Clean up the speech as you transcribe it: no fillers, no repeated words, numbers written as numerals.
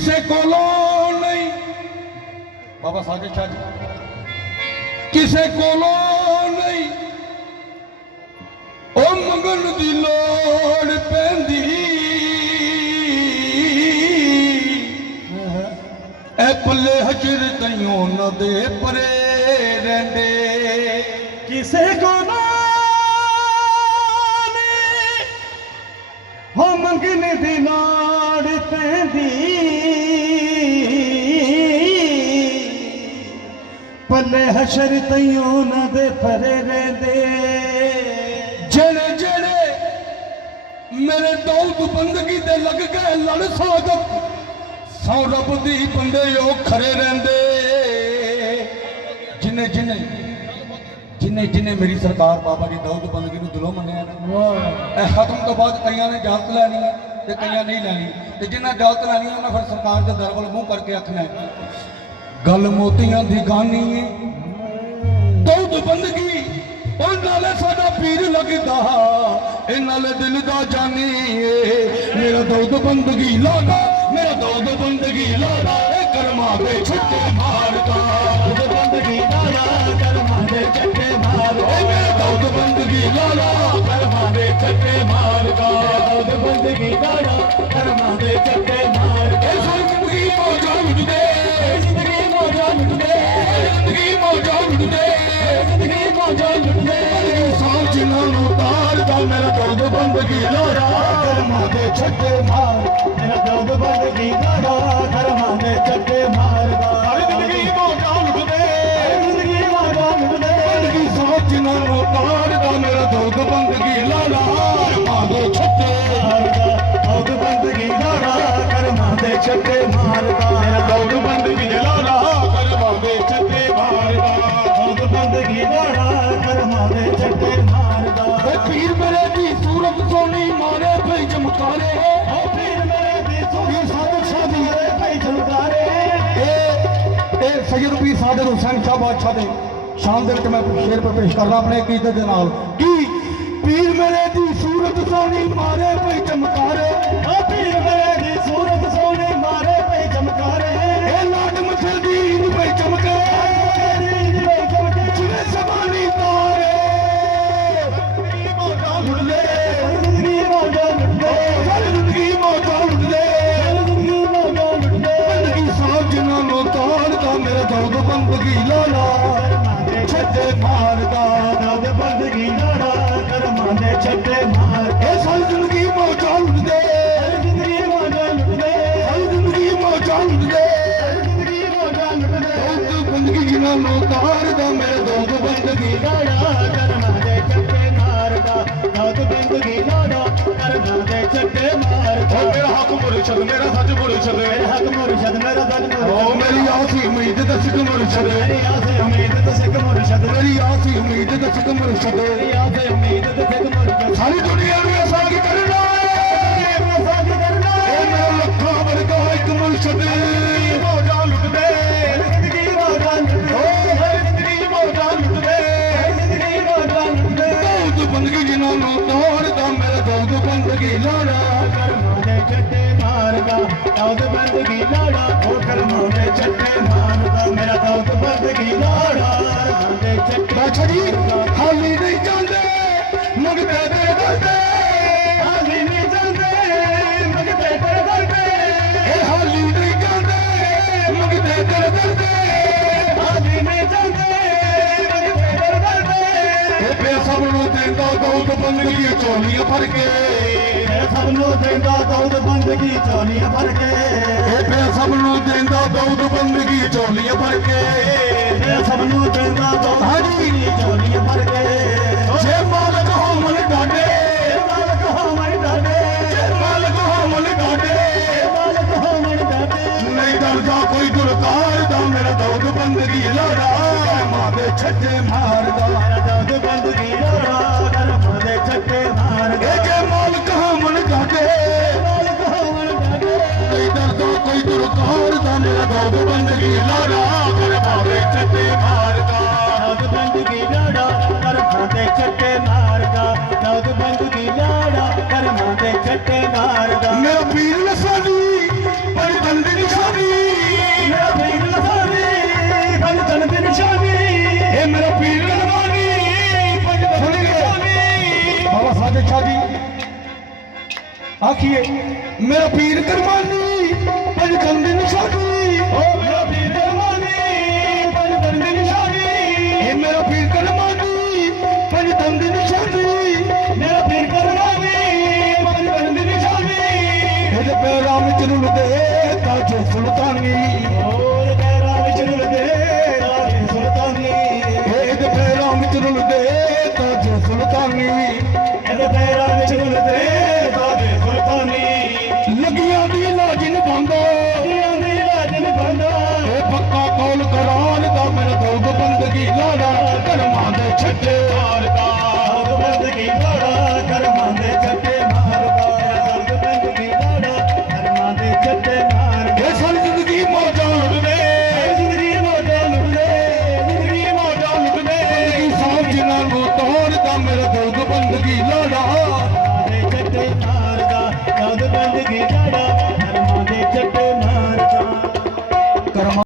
किसे कोलों नहीं बाबा साजिद शाह जी किसे कोलों नहीं ओ मंगन दी लोड़ पैंदी ए पल्ले हजर तइयों न दे परे रहंदे किसे को हो मंगने दी लाड़ पैंदी पल्ले हशर तइयों न दे परे रहंदे जेड़े जेड़े मेरे दौद बंदगी दे लग गए लड़ सागत सौ रब दी बंदे ओ खरे रहंदे जिन्हें जिन्हें जिन्हें जिन्हें मेरी सरकार बाबा जी दौद बंदगी नूं दिलों मन्निया ना खत्म तो बाद कईयां ने इजाजत लैनी है ते कईयां नहीं लैनी ते जिन्हां इजाजत लैनी उन्हां फिर सरकार दे दर वल मूंह करके आखना है गल मोतियां दी गानी है दौद बंदगी और नाले साडा पीर लगदा ए नाले दिल दा जानी मेरा दौद बंदगी लादा मेरा दौद बंदगी लादा ए कर्मा दे छक्के मारदा दौद बंदगी लादा कर्मा दे छक्के मारदा ए मेरा दौद बंदगी लादा कर्मा दे छक्के मारदा दौद बंदगी लादा कर्मा दे छक्के मारदा ए जिंदगी मौजा लुट दे जिंदगी मौजा लुट दे जिंदगी मौजा लुट दे जिंदगी मौजा लुट दे साल जिन्हों तारदा मेरा दौद बंदगी लादा कर्मा दे छक्के मार मेरा दौद बंदगी लादा कर्मा दे छक्के मारदा जिंदगी मौजा लुट दे जिंदगी मौजा लुट दे जिंदगी साल जिन्हों तारदा मेरा दौद बंदगी लादा कर्मा दे छक्के मारदा दौद बंदगी लादा कर्मा दे छक्के मारदा मेरा दौद बंदगी लादा कर्मा दे छक्के मारदा दौद बंदगी लादा कर्मा दे छक्के मारदा ए पीर मेरे दी सूरत सोनी मारे भई चमकारे ओ पीर मेरे दी सूरत सादिक शाह दी मारे भई चमकारे ए सैयद पीर सादिक हुसैन शाह बादशाह दे शान दे विच मैं शेर पे पेश करना अपने अकीदत दे नाल कि पीर मेरे दी सूरत सोनी मारे भई चमकारे ओ पीर मेरे दी सूरत सोनी मारे भई चमकारे ए लाड मसल दी भई चमके जिने समानी तारे जिंदगी मौजा लुट ले जिंदगी मौजा लुट ले जिंदगी मौजा लुट ले जिंदगी मौजा लुट ले जिंदगी साहब जिन्हों तारदा मेरा दौद बंदगी लाला छड्डे मारदा दौद बंदगी लाला कर्मा दे छड्डे मार ए सारी जिंदगी मौजा लुट दे जिंदगी मौजा लुट दे जिंदगी मौजा लुट दे जिंदगी मौजा लुट दे दौद बंदगी जिन्हों तारदा मेरा दौद बंदगी लाला कर्मा दे छड्डे मारदा दौद बंदगी लाला कर्मा दे छड्डे मारदा मेरा हक मुर्शद मेरा सच मुर्शद मेरा हक मुर्शद मेरा सच मुर्शद ओ मेरी आसी उम्मीद ते सिख मुर्शद मेरी आसी उम्मीद ते सिख मुर्शद मेरी आसी उम्मीद ते सिख मुर्शद मेरी आसी उम्मीद ते सिख मुर्शद सारी दुनिया में साग करना है साग करना है ओ मेरा लखा वर्गा एक मुर्शद मौजा लुट दे जिंदगी मौजा लुट दे जिंदगी मौजा लुट दे जिंदगी मौजा लुट दे दौद बंदगी जिन्हों तोड़दा मेरा दौद बंदगी लाड़ा कर्मा दे छड्डे मारदा दौद बंदगी लाड़ा ओ कर्मा दे छड्डे मारदा मेरा दौद बंदगी लाड़ा कर्मा दे छड्डे बादशाह जी हाली नहीं जांदे मंगते तेरे दरदे हाली नहीं जांदे मंगते तेरे दरदे ए हाली नहीं जांदे मंगते तेरे दरदे हाली नहीं जांदे मंगते तेरे दरदे ए पे सब नु देंदा दौद बंदगी चोलियां भर के सब नु देंदा दौद बंदगी चोलियां भर के ए सब नु देंदा दौद बंदगी चोलियां भर के सब नु देंदा दौद बंदगी चोलियां भर के जे मालक हो मन डाडे मालक हो मन डाडे मालक हो मन डाडे मालक हो मन डाडे नहीं डरदा कोई दुरकारदा मेरा दौद बंदगी लाड़ा कर्मा दे छड्डे मारदा मेरा दौद बंदगी लाड़ा कर्मा दे छड्डे मारदा जे मालक हो मन डाडे मालक हो मन डाडे नहीं डरदा कोई दुरकारदा मेरा दौद बंदगी लाड़ा कर्मा दे छड्डे मारदा दौद बंदगी लाड़ा कर्मा दे छड्डे मारदा दौद बंदगी लाड़ा कर्मा दे छड्डे मारदा मेरा पीर लसानी बड़ी बंदगी ਆਖੀਏ ਮੇਰਾ ਪੀਰ ਕਰਮਾਨੀ ਪੰਜ ਦੰਦ ਦੀ ਨਿਸ਼ਾਨੀ ਓ ਮੇਰਾ ਪੀਰ ਕਰਮਾਨੀ ਪੰਜ ਦੰਦ ਦੀ ਨਿਸ਼ਾਨੀ ਇਹ ਮੇਰਾ ਪੀਰ ਕਰਮਾਨੀ ਪੰਜ ਦੰਦ ਦੀ ਨਿਸ਼ਾਨੀ ਮੇਰਾ ਪੀਰ ਕਰਮਾਨੀ ਪੰਜ ਦੰਦ ਦੀ ਨਿਸ਼ਾਨੀ ਇਹਦੇ ਪੈਰਾਂ ਵਿੱਚ ਰੁਲਦੇ ਤਾਜ ਸੁਲਤਾਨੀ ਓ ਪੈਰਾਂ ਵਿੱਚ ਰੁਲਦੇ ਤਾਜ ਸੁਲਤਾਨੀ ਇਹਦੇ ਪੈਰਾਂ ਵਿੱਚ ਰੁਲਦੇ ਤਾਜ ਸੁਲਤਾਨੀ ਇਹਦੇ ਪੈਰਾਂ ਵਿੱਚ ਰੁਲਦੇ ਤਾਜ ਸੁਲਤਾਨੀ ਲੱਗੀਆਂ ਦੀ ਲਾਜ ਨਿਭਾਉਂਦਾ ਲੱਗੀਆਂ ਦੀ ਲਾਜ ਨਿਭਾਉਂਦਾ ਇਹ ਪੱਕਾ ਕੌਲ ਕਰਾਨ ਦਾ ਮੇਰਾ ਦੋਗ ਬੰਦਗੀ ਲਾੜਾ ਕਰਮਾਂ ਦੇ ਛੱਡੇ ਮਾਰਦਾ ਦੋਗ ਬੰਦਗੀ ਲਾੜਾ ਕਰਮਾਂ ਦੇ ਛੱਡੇ ਮਾਰਦਾ ਦੋਗ ਬੰਦਗੀ ਲਾੜਾ ਕਰਮਾਂ ਦੇ ਛੱਡੇ ਮਾਰਦਾ ਇਹ ਸਾਰੀ ਜ਼ਿੰਦਗੀ ਮੌਜਾਂ ਲੁੱਟਦੇ ਜ਼ਿੰਦਗੀ ਮੌਜਾਂ ਲੁੱਟਦੇ ਜ਼ਿੰਦਗੀ ਮੌਜਾਂ ਲੁੱਟਦੇ ਜ਼ਿੰਦਗੀ ਸਾਂਭ ਜਿਨ੍ਹਾਂ ਨੂੰ ਤੋੜਦਾ ਮੇਰਾ ਦੋਗ ਬੰਦਗੀ ਲਾੜਾ ਦੇ ਛੱਡੇ ਮਾਰਦਾ ਦੋਗ ਬੰਦਗੀ